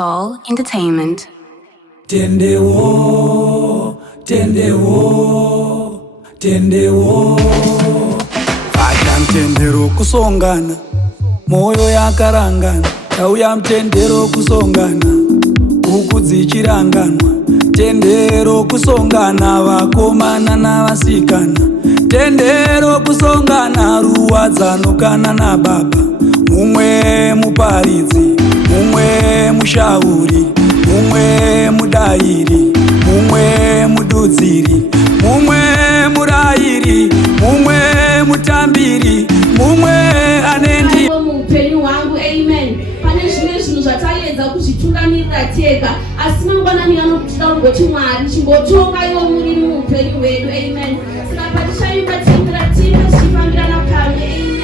Soul Entertainment. Tendewo, Fadya mtendero kusongana, moyo yakarangana, tauya mtendero kusongana, huku dzichiranganwa, tendero kusongana, vakomana navasikana, tendero kusongana, ruwadzanokana nababa, mumwe muparidzi, mumwe mushauri, mumwe mudairi, mumwe mududziri, mumwe murayiri, mumwe mutambiri, mumwe anendi muupenyu hwangu. Amen. Pane zvimwe zvinhu zvataedza kuzvitungamirira tega, asi mangwanani anotida kungoti Mwari chingotonga iwo muri muupenyu hwedu. Amen. Saka patichaimba timbira tichifambirana kamwe. Amen.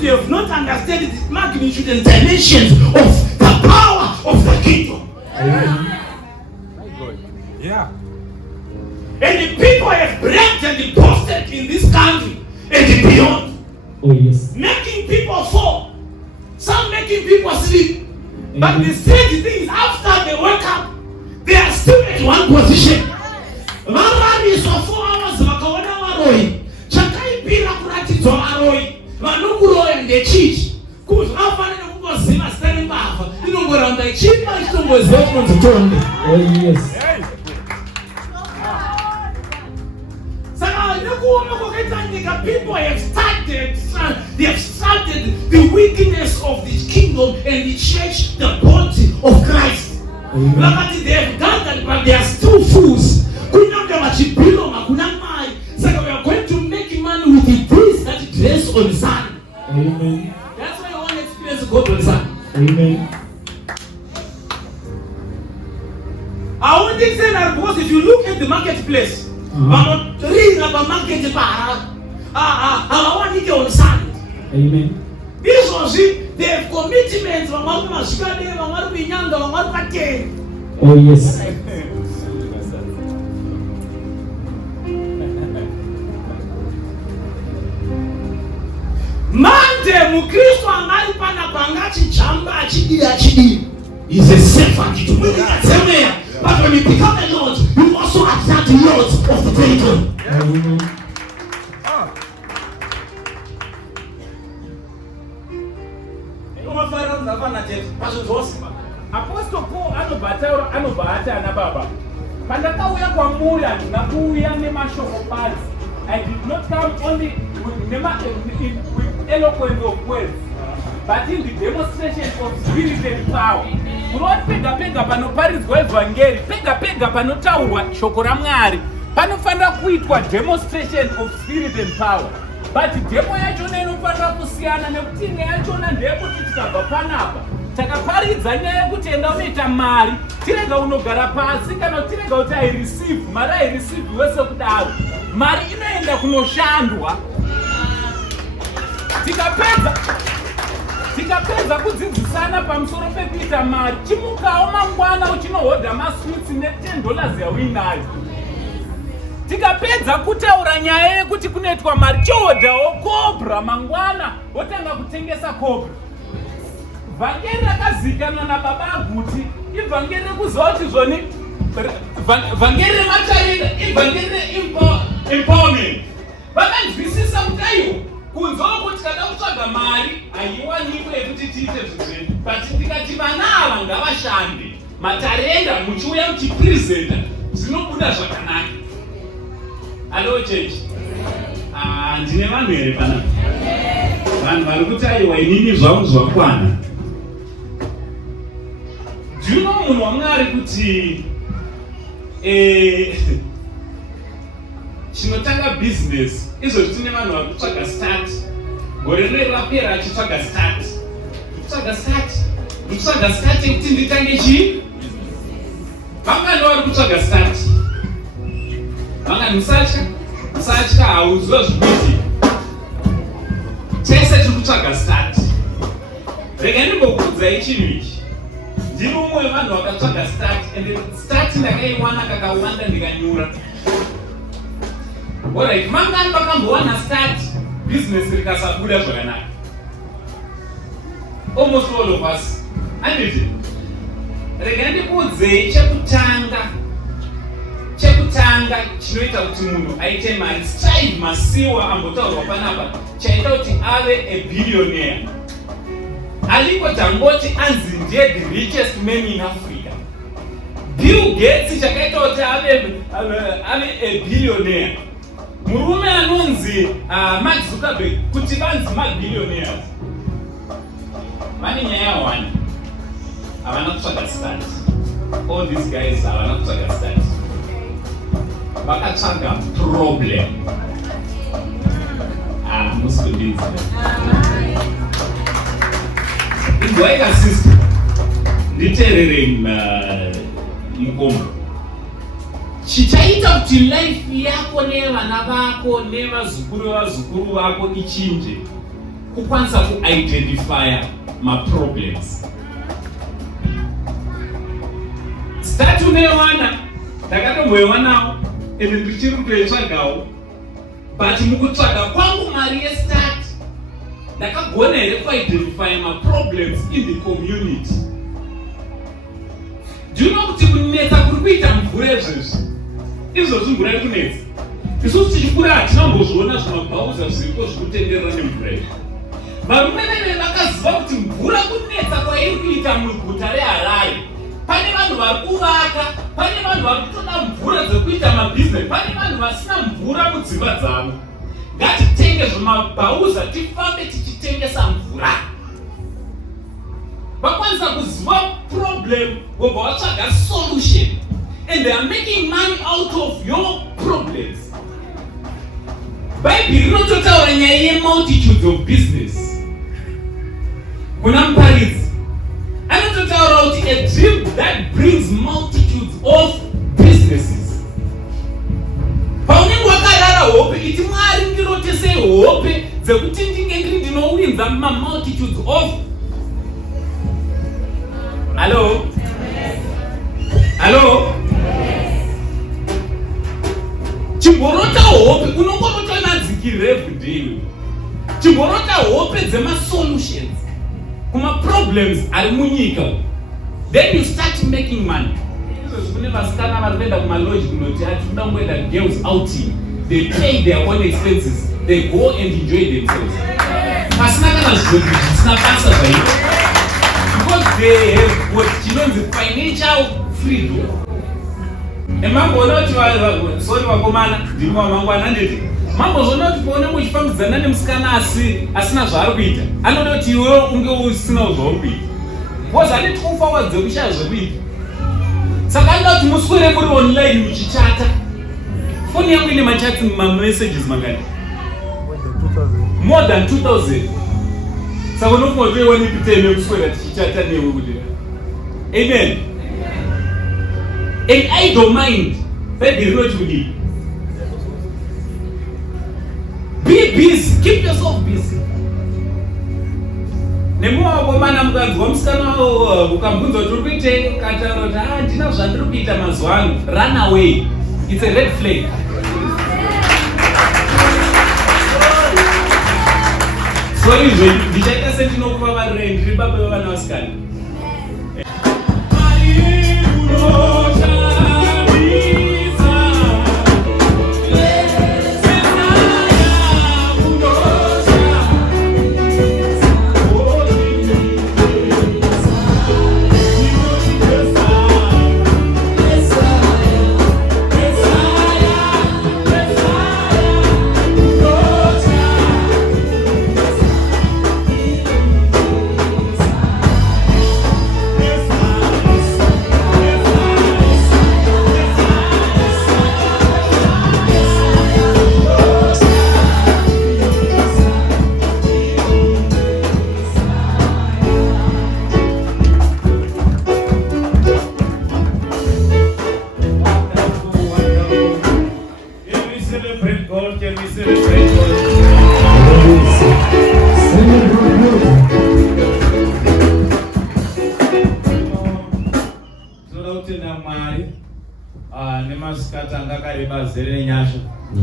You have not understood the magnitude and dimensions of the power of the kingdom. Amen. Yeah. And the people have bragged and boasted in this country and beyond. Oh yes. Making people fall. Some making people sleep. But the strange thing is, after they wake up, they are still at one position. One is for 4 hours. Wakaona waroi. Chakaipira kuratidzwa waroi. Vanokuroya ndechichi kuti afanire kungoziva sitani mbavha inongoramba ichimba ichitongoziva kunonzi tonde. Oh yes. Saka nekuona kwakaita nyika, people have started the weakness of the kingdom and the church, the body of Christ. Vakati they have gathered but they are still fools. Kunanga vachibhiloma kuna mai. Saka we are going to make money with the things that dress on sun. Amen. That's why you want to experience God on sun. Amen. I want to say that because if you look at the marketplace, not reading about market I want to on sun. Amen. This was it. They have commitments. Oh yes. Manje mukristo angali He's a servant to me. But when you become a Lord, you also attract lords of the territory. Apostle Paul anobata ana baba. Pandakauya kwamuri handina kuuya nemashoko basi. I did not come only with eloquence of words, but in the demonstration of spirit and power. Munoti pega panoparidzwa evhangeri, pega panotaurwa shoko raMwari, panofanira kuitwa demonstration of spirit and power. But demo yachona inofanira kusiyana nekuti imwe yachona ndeyekuti tikabva panapa takaparidza nyaya yekuti enda unoita mari, tirega unogara pasi kana tirega kuti aireceive mari, aireceive wese kudaro. Mari inoenda kunoshandwa. Tikapedza kudzidzisana pamusoro pekuita mari, chimukawo mangwana uchinohodha maswitsi ne$10 yauinayo. Tikapedza kutaura nyaya yekuti kunoitwa mari, chohodhawo kobra mangwana wotanga kutengesa kobra. Vhangeri rakazikanwa nababa aguti ivhangeri rekuziva kuti zvoni vhangeri rematarira, ivhangeri re-empowerment. Vakanzwisisa kuti aiwo kunzwa kuti kada kutsvaga mari haiwanikwe yekuti tiite zvizvinhu, but tikati vana ava ngavashande, matarenda muchiuya muchipresenta zvinobuda zvakanaka. Hello church. Ndine vanhu here panapa? Vanhu vari kuti aiwa inini zvangu zvakwana. Do you know munhu waMwari kuti chinotanga business izvo tine vanhu vari kutsvaga start. Gore rino rapera achitsvaga start. Kutsvaga start yekuti nditange chii? Vangani vari kutsvaga start? Vangani musatya hauziva zvikuiti. Tese tiri kutsvaga start. Rega ndimbokuudzai chinhu ichi. Ndiri umwe wevanhu vakatsvaga start, and start ndakaiwana kakawanda ndikanyura. Alright, mangani vakambowana start, business rikasabuda zvakanaka. Almost all of us. Handiti? Rega ndikuudzei chekutanga chinoita kuti munhu aite mari. Strive Masiwa ambotaurwa panapa chaita kuti ave a billionaire. Aliko Dangote anzi ndiye the richest man in Africa. Bill Gates chakaita kuti ave a billionaire. Murume anonzi Mark Zuckerberg kuti vanzi mabillionaires. Vane nyaya one. Havana kutsvaga start. All these guys havana kutsvaga start. Vakatsvaga problem. Musikudinzi. Indwaika sister. Nditerere mukombo. Chichaita kuti life yako nevana vako nevazukuru vako ichinje, kukwanisa kuidentifya maproblems. Start unewana, ndakatomboiwanawo, ende ndichiri kutoitsvagawo. But mukutsvaga kwangu mari yestart, ndakagona here kuidentify maproblems in the community. Do you know kuti kunetsa kuri kuita mvura izvezvi? Izvozvi mvura iri kunetsa. Isusu tichikura hatinambozviona zvimabhauza zviriko zvikutenderera nemvura izvi. Varume veve vakaziva kuti mvura kunetsa kwairi kuita muguta reHarare. Pane vanhu vari kuvaka, pane vanhu vari kutoda mvura dzekuita mabhizinesi, pane vanhu vasina mvura mudzimba dzavo. Ngatitenge zvimabhauza tifambe tichitengesa mvura. Vakwanisa kuziva problem, wobva vatsvaga solution, and they are making money out of your problems. Bhaibheri rinototaura nyaya yemultitudes of business. Kuna muparidzi anototaura kuti a dream that brings multitudes of businesses. Paunenge wakarara hope, iti Mwari ndirotesei hope dzekuti ndinge ndinowinza multitudes of. Hello? Hello? Chimborota hope, unongorota madzikirira everyday. Chimborota hope dzema solutions. kuma problems ari munyika, then you start making money. Kune vasikana varikuenda kumaloji kunoti atinoda kungoenda girls outing, they pay their own expenses, they go and enjoy themselves. Pasina kana zvinhu zvisina basa zvaiko, because they have what chinonzi financial freedom. Emambona kuti sorry vakomana ndimi wamangwana ndeti mambozona kuti pone muchifambidzana nemusikana asina zvaari kuita, anoda kuti iwe unge usina zvauri kuita, because ane 12 hours dzekushaya zvekuita. Saka anoda kuti muswere muri online muchichata. Foni yangu ine machati messages mangani? More than 2000. Saka unofunga kuti iwe nipiteme kuswera tichichata newe kuti. Amen. And I don't mind. Baby, you know what you need. Be busy. Keep yourself busy. Nemo wakomana mukadzwa musikana ukambunza kuti uri kuitei ukataura kuti ndina zvandiri kuita mazuva ano, run away. It's a red flag. So izvo ndichaita sendinokuva varire ndiri baba vevana vasikana.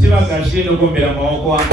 Tivagashino kumbira maoko wangu.